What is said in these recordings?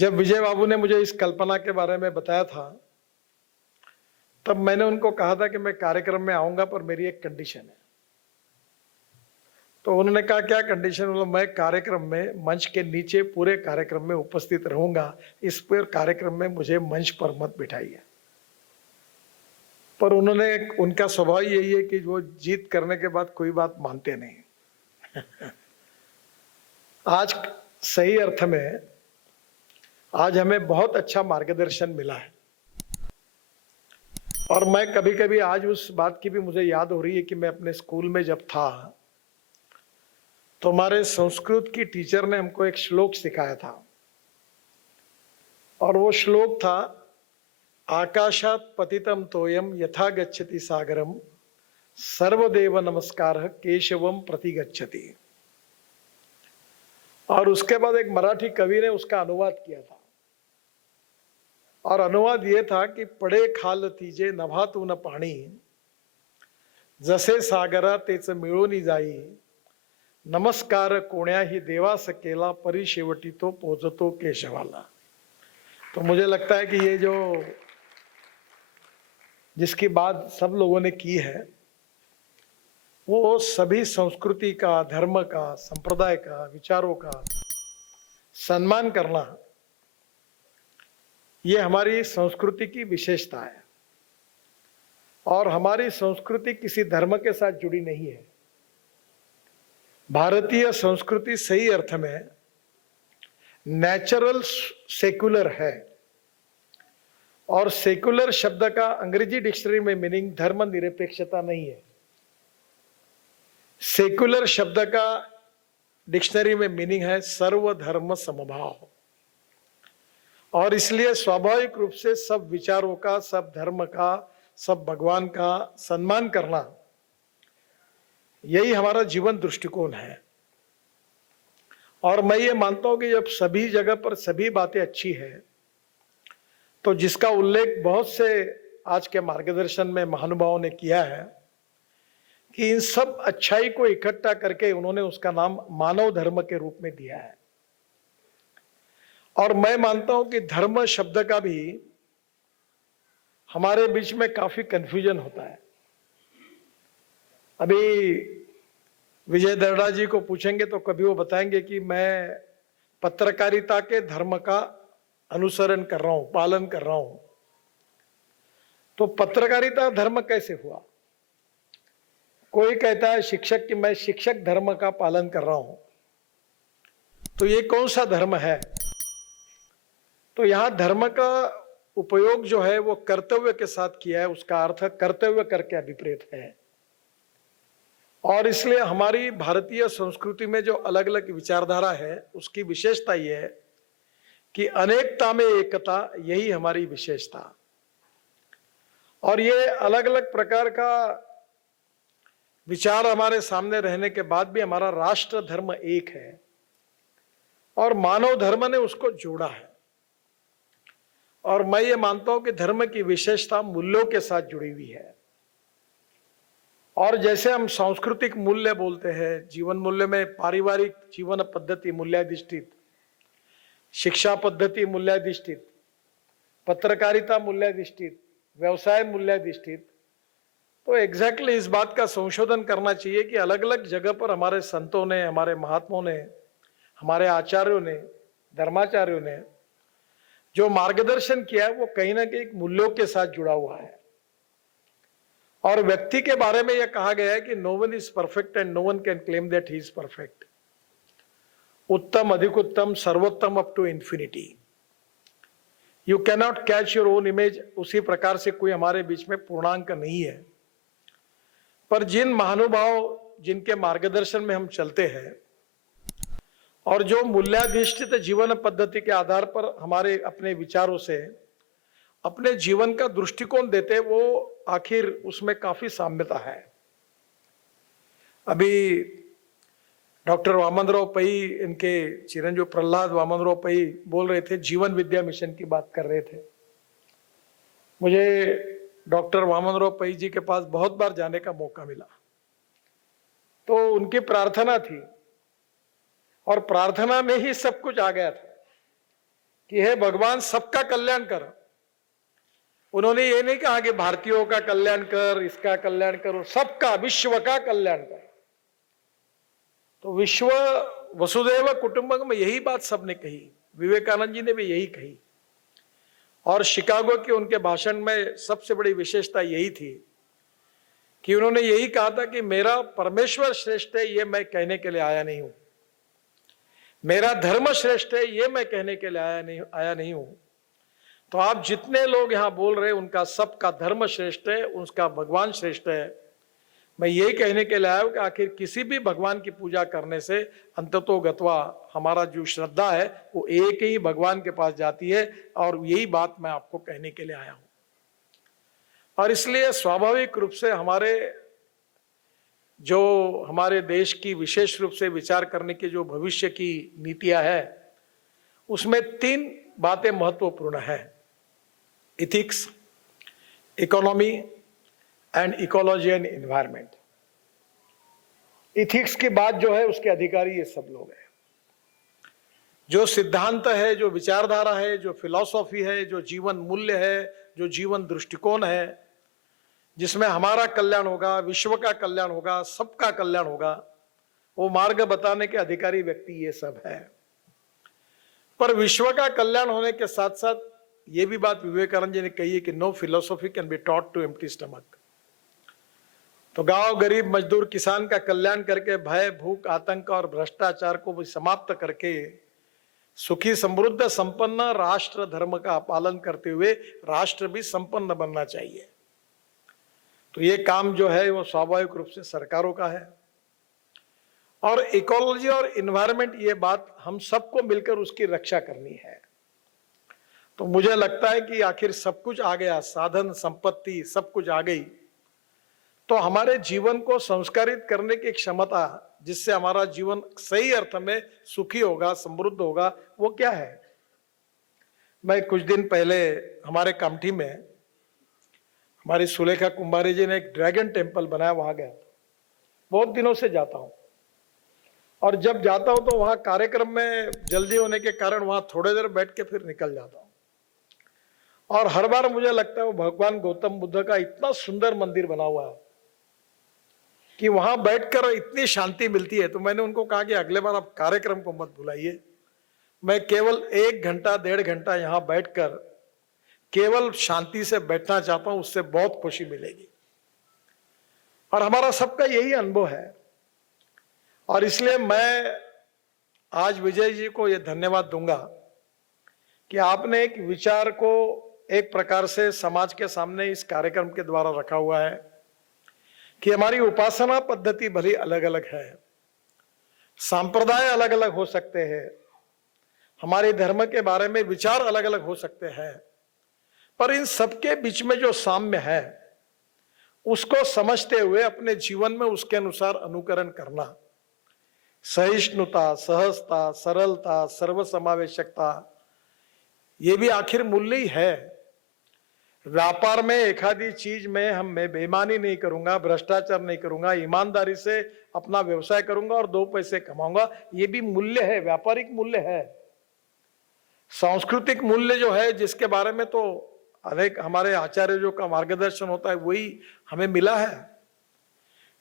जब विजय बाबू ने मुझे इस कल्पना के बारे में बताया था, तब मैंने उनको कहा था कि मैं कार्यक्रम में आऊंगा, पर मेरी एक कंडीशन है। तो उन्होंने कहा क्या कंडीशन? बोला मैं कार्यक्रम में मंच के नीचे पूरे कार्यक्रम में उपस्थित रहूंगा, इस पूरे कार्यक्रम में मुझे मंच पर मत बिठाइए। पर उनका स्वभाव यही है कि वो जीत करने के बाद कोई बात मानते नहीं। आज सही अर्थ में आज हमें बहुत अच्छा मार्गदर्शन मिला है, और मैं कभी कभी आज उस बात की भी मुझे याद हो रही है कि मैं अपने स्कूल में जब था तो हमारे संस्कृत की टीचर ने हमको एक श्लोक सिखाया था, और वो श्लोक था आकाशात पतितम तोयम यथा गच्छति सागरम सर्वदेव नमस्कार केशवम प्रति गच्छति। और उसके बाद एक मराठी कवि ने उसका अनुवाद किया था, और अनुवाद ये था कि पडे खाल तीजे नभातून पाणी जसे सागरा तेच मिळून जाई नमस्कार कोण्याही देवास केला परी शेवटी तो पोजतो केशवाला। तो मुझे लगता है कि ये जो जिसकी बात सब लोगों ने की है वो सभी संस्कृति का, धर्म का, संप्रदाय का, विचारों का सम्मान करना ये हमारी संस्कृति की विशेषता है। और हमारी संस्कृति किसी धर्म के साथ जुड़ी नहीं है। भारतीय संस्कृति सही अर्थ में नेचुरल सेक्युलर है, और सेक्युलर शब्द का अंग्रेजी डिक्शनरी में मीनिंग धर्मनिरपेक्षता नहीं है। सेक्युलर शब्द का डिक्शनरी में मीनिंग है सर्वधर्म समभाव, और इसलिए स्वाभाविक रूप से सब विचारों का, सब धर्म का, सब भगवान का सम्मान करना यही हमारा जीवन दृष्टिकोण है। और मैं ये मानता हूं कि जब सभी जगह पर सभी बातें अच्छी है, तो जिसका उल्लेख बहुत से आज के मार्गदर्शन में महानुभावों ने किया है कि इन सब अच्छाई को इकट्ठा करके उन्होंने उसका नाम मानव धर्म के रूप में दिया है। और मैं मानता हूं कि धर्म शब्द का भी हमारे बीच में काफी कंफ्यूजन होता है। अभी विजय दर्डा जी को पूछेंगे तो कभी वो बताएंगे कि मैं पत्रकारिता के धर्म का अनुसरण कर रहा हूं, पालन कर रहा हूं। तो पत्रकारिता धर्म कैसे हुआ? कोई कहता है शिक्षक कि मैं शिक्षक धर्म का पालन कर रहा हूं, तो ये कौन सा धर्म है? तो यहां धर्म का उपयोग जो है वो कर्तव्य के साथ किया है, उसका अर्थ कर्तव्य करके अभिप्रेत है। और इसलिए हमारी भारतीय संस्कृति में जो अलग अलग विचारधारा है उसकी विशेषता यह है कि अनेकता में एकता, यही हमारी विशेषता। और ये अलग अलग प्रकार का विचार हमारे सामने रहने के बाद भी हमारा राष्ट्र धर्म एक है, और मानव धर्म ने उसको जोड़ा है। और मैं ये मानता हूं कि धर्म की विशेषता मूल्यों के साथ जुड़ी हुई है। और जैसे हम सांस्कृतिक मूल्य बोलते हैं, जीवन मूल्य में पारिवारिक जीवन पद्धति मूल्याधिष्ठित, शिक्षा पद्धति मूल्याधिष्ठित, पत्रकारिता मूल्याधिष्ठित, व्यवसाय मूल्याधिष्ठित, तो एग्जैक्टली इस बात का संशोधन करना चाहिए कि अलग अलग जगह पर हमारे संतों ने, हमारे महात्माओं ने, हमारे आचार्यों ने, धर्माचार्यों ने जो मार्गदर्शन किया है वो कहीं ना कहीं मूल्यों के साथ जुड़ा हुआ है। और व्यक्ति के बारे में यह कहा गया है कि no one is perfect and no one can claim that he is perfect. उत्तम, अधिक उत्तम, सर्वोत्तम up to infinity. You cannot catch your own image. उसी प्रकार से कोई हमारे बीच में पूर्णांक नहीं है। पर जिन महानुभाव जिनके मार्गदर्शन में हम चलते हैं और जो मूल्याधिष्ठित जीवन पद्धति के आधार पर हमारे अपने विचारों से अपने जीवन का दृष्टिकोण देते हैं, वो आखिर उसमें काफी साम्यता है। अभी डॉक्टर वामनराव पै, इनके चिरंजीव प्रहलाद वामनराव पै बोल रहे थे, जीवन विद्या मिशन की बात कर रहे थे। मुझे डॉक्टर वामनराव पै जी के पास बहुत बार जाने का मौका मिला, तो उनकी प्रार्थना थी, और प्रार्थना में ही सब कुछ आ गया था कि हे भगवान सबका कल्याण कर। उन्होंने ये नहीं कहा कि भारतीयों का कल्याण कर, इसका कल्याण कर, सबका, विश्व का कल्याण कर। तो विश्व वसुदैव कुटुंबकम में यही बात सबने कही, विवेकानंद जी ने भी यही कही। और शिकागो के उनके भाषण में सबसे बड़ी विशेषता यही थी कि उन्होंने यही कहा था कि मेरा परमेश्वर श्रेष्ठ है ये मैं कहने के लिए आया नहीं हूं, मेरा धर्म श्रेष्ठ है ये मैं कहने के लिए आया नहीं हूं। तो आप जितने लोग यहां बोल रहे हैं उनका सबका धर्म श्रेष्ठ है, उसका भगवान श्रेष्ठ है। मैं यही कहने के लिए आया हूं कि आखिर किसी भी भगवान की पूजा करने से अंततोगत्वा हमारा जो श्रद्धा है वो एक ही भगवान के पास जाती है, और यही बात मैं आपको कहने के लिए आया हूं। और इसलिए स्वाभाविक रूप से हमारे देश की विशेष रूप से विचार करने की जो भविष्य की नीतियां है उसमें 3 बातें महत्वपूर्ण है: ethics, economy and ecology and environment. Ethics की बात जो है उसके अधिकारी ये सब लोग हैं। जो सिद्धांत है, जो विचारधारा है, जो फिलॉसफी है, जो जीवन मूल्य है, जो जीवन दृष्टिकोण है, जिसमें हमारा कल्याण होगा, विश्व का कल्याण होगा, सबका कल्याण होगा, वो मार्ग बताने के अधिकारी व्यक्ति ये सब है। पर विश्व का कल्याण होने के साथ साथ ये भी बात विवेकानंद जी ने कही है कि no philosophy can be taught to empty stomach. तो गांव, गरीब, मजदूर, किसान का कल्याण करके भय, भूख, आतंक और भ्रष्टाचार को भी समाप्त करके सुखी, समृद्ध, संपन्न राष्ट्र धर्म का पालन करते हुए राष्ट्र भी संपन्न बनना चाहिए। तो ये काम जो है वो स्वाभाविक रूप से सरकारों का है। और इकोलॉजी और एनवायरनमेंट, ये बात हम सबको मिलकर उसकी रक्षा करनी है। तो मुझे लगता है कि आखिर सब कुछ आ गया, साधन संपत्ति सब कुछ आ गई, तो हमारे जीवन को संस्कारित करने की क्षमता, जिससे हमारा जीवन सही अर्थ में सुखी होगा, समृद्ध होगा, वो क्या है? मैं कुछ दिन पहले हमारे कामठी में हमारी सुलेखा कुंभारी जी ने एक ड्रैगन टेम्पल बनाया, वहां गया। बहुत दिनों से जाता हूं, और जब जाता हूं तो वहां कार्यक्रम में जल्दी होने के कारण वहां थोड़ी देर बैठ के फिर निकल जाता हूं। और हर बार मुझे लगता है वो भगवान गौतम बुद्ध का इतना सुंदर मंदिर बना हुआ है कि वहां बैठकर इतनी शांति मिलती है। तो मैंने उनको कहा कि अगले बार आप कार्यक्रम को मत भुलाइए, मैं केवल 1 घंटा 1.5 घंटा यहां बैठकर केवल शांति से बैठना चाहता हूं, उससे बहुत खुशी मिलेगी। और हमारा सबका यही अनुभव है। और इसलिए मैं आज विजय जी को यह धन्यवाद दूंगा कि आपने एक विचार को एक प्रकार से समाज के सामने इस कार्यक्रम के द्वारा रखा हुआ है कि हमारी उपासना पद्धति भली अलग अलग है, संप्रदाय अलग अलग हो सकते हैं, हमारे धर्म के बारे में विचार अलग अलग हो सकते हैं, पर इन सबके बीच में जो साम्य है उसको समझते हुए अपने जीवन में उसके अनुसार अनुकरण करना, सहिष्णुता, सहजता, सरलता, सर्वसमावेशकता, ये भी आखिर मूल्य ही है। व्यापार में एक आधी चीज में मैं बेईमानी नहीं करूंगा, भ्रष्टाचार नहीं करूंगा, ईमानदारी से अपना व्यवसाय करूंगा और 2 पैसे कमाऊंगा, ये भी मूल्य है, व्यापारिक मूल्य है। सांस्कृतिक मूल्य जो है, जिसके बारे में तो अनेक हमारे आचार्यों का मार्गदर्शन होता है, वही हमें मिला है।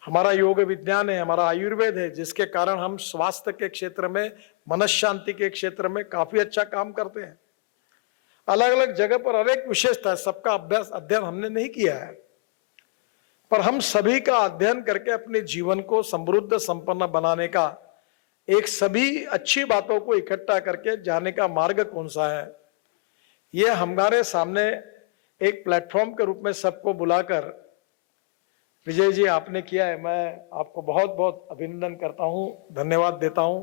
हमारा योग विज्ञान है, हमारा आयुर्वेद है, जिसके कारण हम स्वास्थ्य के क्षेत्र में, मनशांति के क्षेत्र में काफी अच्छा काम करते हैं। अलग अलग जगह पर अनेक विशेषता है, सबका अध्ययन हमने नहीं किया है, पर हम सभी का अध्ययन करके अपने जीवन को समृद्ध संपन्न बनाने का, एक सभी अच्छी बातों को इकट्ठा करके जाने का मार्ग कौन सा है, ये हमारे सामने एक प्लेटफॉर्म के रूप में सबको बुलाकर विजय जी आपने किया है। मैं आपको बहुत बहुत अभिनंदन करता हूं, धन्यवाद देता हूं,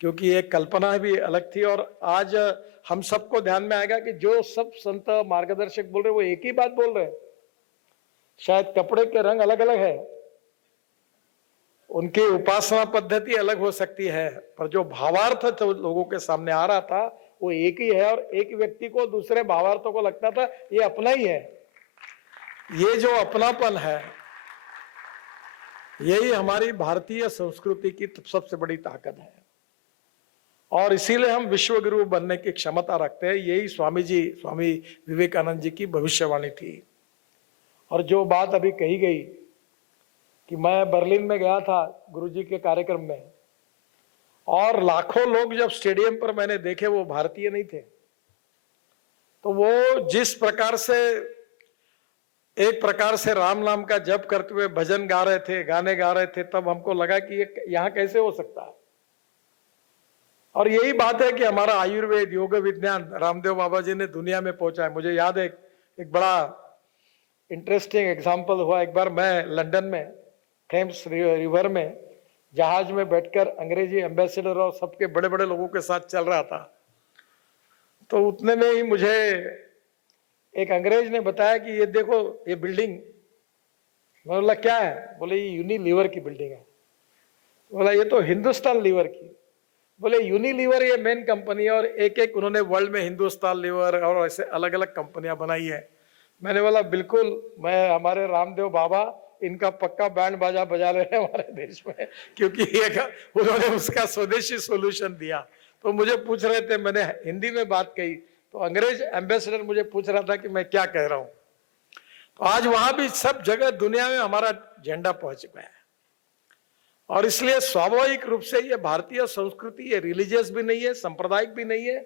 क्योंकि ये कल्पना भी अलग थी। और आज हम सबको ध्यान में आएगा कि जो सब संत मार्गदर्शक बोल रहे वो एक ही बात बोल रहे, शायद कपड़े के रंग अलग अलग है, उनकी उपासना पद्धति अलग हो सकती है, पर जो भावार्थ तो लोगों के सामने आ रहा था वो एक ही है। और एक व्यक्ति को दूसरे भावार्थों को लगता था ये अपना ही है। ये जो अपनापन है, यही हमारी भारतीय संस्कृति की सबसे बड़ी ताकत है। और इसीलिए हम विश्व गुरु बनने की क्षमता रखते हैं। यही स्वामी विवेकानंद जी की भविष्यवाणी थी। और जो बात अभी कही गई कि मैं बर्लिन में गया था गुरु जी के कार्यक्रम में, और लाखों लोग जब स्टेडियम पर मैंने देखे, वो भारतीय नहीं थे। तो वो जिस प्रकार से एक प्रकार से राम नाम का जप करते हुए भजन गा रहे थे, गाने गा रहे थे, तब हमको लगा कि ये यहां कैसे हो सकता है। और यही बात है कि हमारा आयुर्वेद, योग विज्ञान रामदेव बाबा जी ने दुनिया में पहुंचा है। मुझे याद है एक बड़ा इंटरेस्टिंग एग्जाम्पल हुआ। एक बार मैं लंदन में थेम्स रिवर में जहाज में बैठकर अंग्रेजी एम्बेसडर और सबके बड़े बड़े लोगों के साथ चल रहा था। तो उतने में ही मुझे एक अंग्रेज ने बताया कि ये देखो ये बिल्डिंग। मैं बोला क्या है? बोले ये यूनिलीवर की बिल्डिंग है। बोला ये तो हिंदुस्तान लीवर की। बोले यूनिलीवर ये मेन कंपनी है, और एक एक उन्होंने वर्ल्ड में हिंदुस्तान लीवर और ऐसे अलग अलग कंपनियां बनाई है। मैंने बोला बिल्कुल, मैं हमारे रामदेव बाबा इनका पक्का बैंड बाजा बजा रहे हैं हमारे देश में, क्योंकि उन्होंने उसका स्वदेशी सोल्यूशन दिया। तो मुझे पूछ रहे थे, मैंने हिंदी में बात कही तो अंग्रेज एम्बेसडर मुझे पूछ रहा था कि मैं क्या कह रहा हूं। तो आज वहां भी सब जगह दुनिया में हमारा झंडा पहुंच गया है। और इसलिए स्वाभाविक रूप से ये भारतीय संस्कृति, ये रिलीजियस भी नहीं है, सांप्रदायिक भी नहीं है,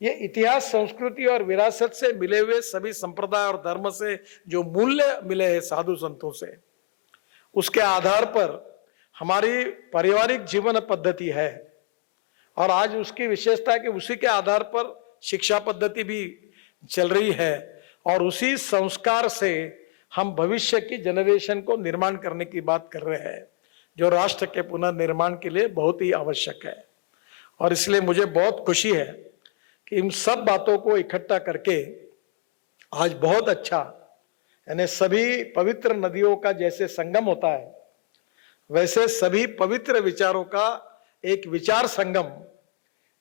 ये इतिहास, संस्कृति और विरासत से मिले हुए सभी संप्रदाय और धर्म से जो मूल्य मिले हैं साधु संतों से, उसके आधार पर हमारी पारिवारिक जीवन पद्धति है। और आज उसकी विशेषता है कि उसी के आधार पर शिक्षा पद्धति भी चल रही है, और उसी संस्कार से हम भविष्य की जनरेशन को निर्माण करने की बात कर रहे हैं, जो राष्ट्र के पुनर्निर्माण के लिए बहुत ही आवश्यक है। और इसलिए मुझे बहुत खुशी है कि इन सब बातों को इकट्ठा करके आज बहुत अच्छा, यानी सभी पवित्र नदियों का जैसे संगम होता है, वैसे सभी पवित्र विचारों का एक विचार संगम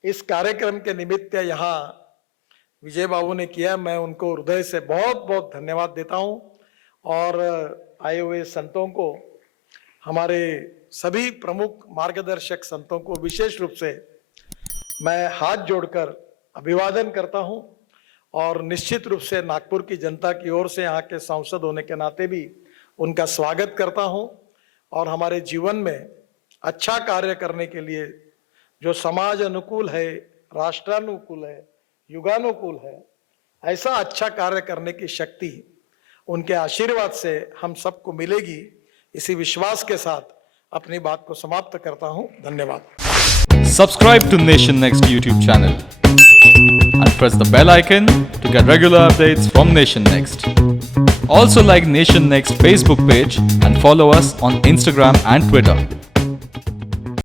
इस कार्यक्रम के निमित्त यहाँ विजय बाबू ने किया। मैं उनको हृदय से बहुत बहुत धन्यवाद देता हूँ। और आए हुए संतों को, हमारे सभी प्रमुख मार्गदर्शक संतों को विशेष रूप से मैं हाथ जोड़कर अभिवादन करता हूं। और निश्चित रूप से नागपुर की जनता की ओर से, यहाँ के सांसद होने के नाते भी उनका स्वागत करता हूं। और हमारे जीवन में अच्छा कार्य करने के लिए, जो समाज अनुकूल है, राष्ट्रानुकूल है, युगानुकूल है, ऐसा अच्छा कार्य करने की शक्ति उनके आशीर्वाद से हम सबको मिलेगी, इसी विश्वास के साथ अपनी बात को समाप्त करता हूं। धन्यवाद। Subscribe to Nation Next YouTube channel and press the bell icon to get regular updates from Nation Next. Also like Nation Next Facebook page and follow us on Instagram and Twitter.